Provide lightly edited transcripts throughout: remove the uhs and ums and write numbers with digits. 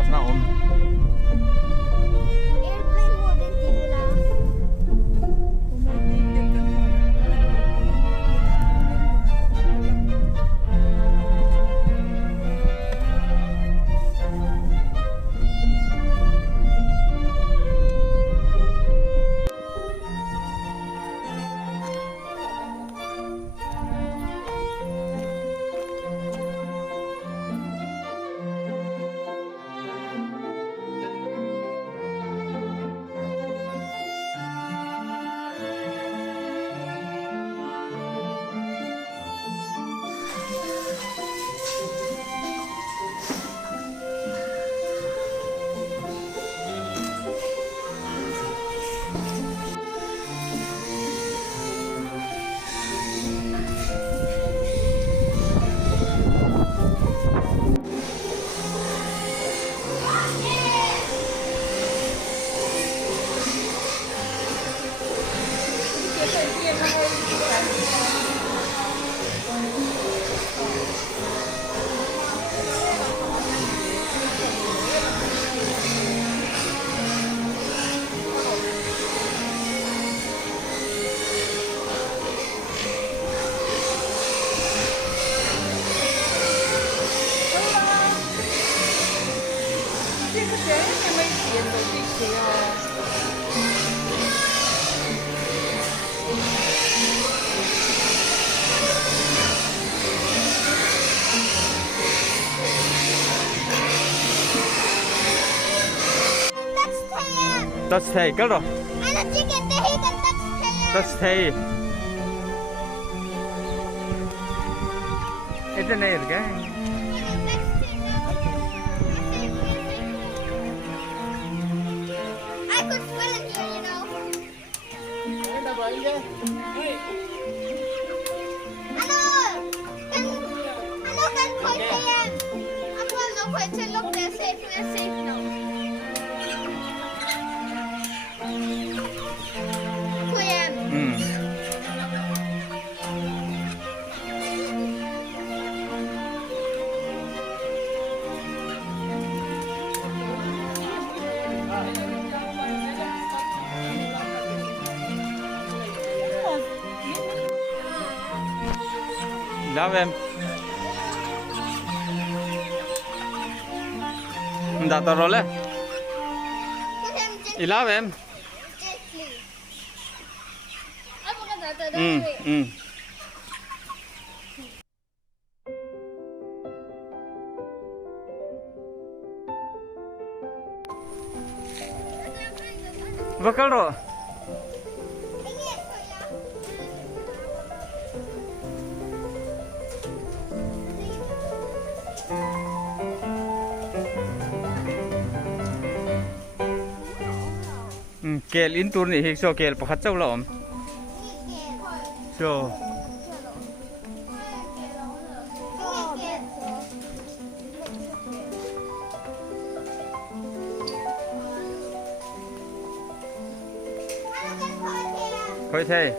kelas na om. Airplane mode hindi ko lang. That's stay, 그럼. Ano chicken tahi kan That's stay. Ito na yun, kaya. I could swim in here, you know. Ano? Kan koi yan? Ano no koi look they're safe now. Love em. Đã tao rồi lên. Love em. Bakal rồi. Kel in tur ni hik so kel pakhat chaw la om so khoi thei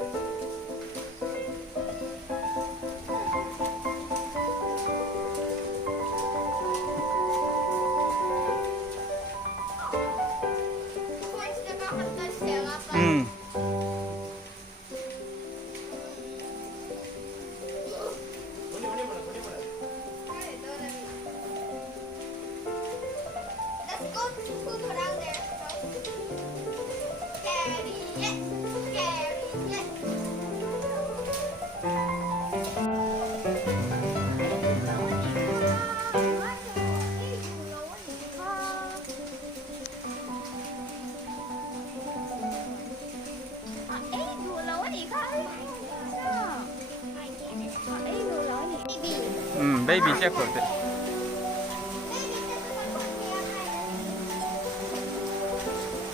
baby check for it.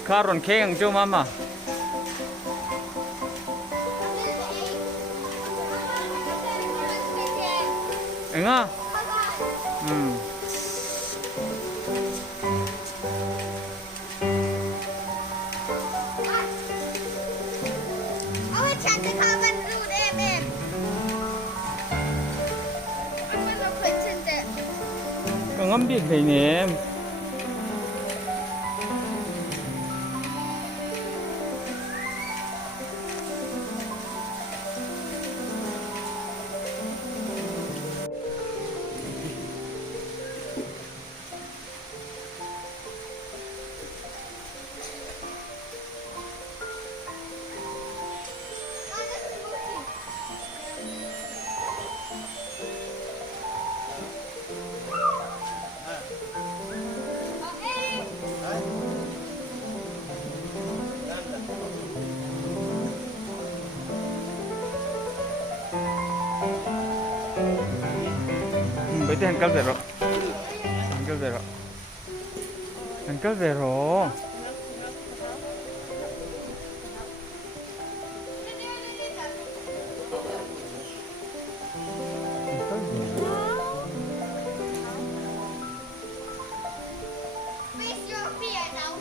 Karon keng jo mama. Enga. Ngắm biết thầy nè em. Avete anche il vero. Anche il vero. Anche il vero. Face your beard now.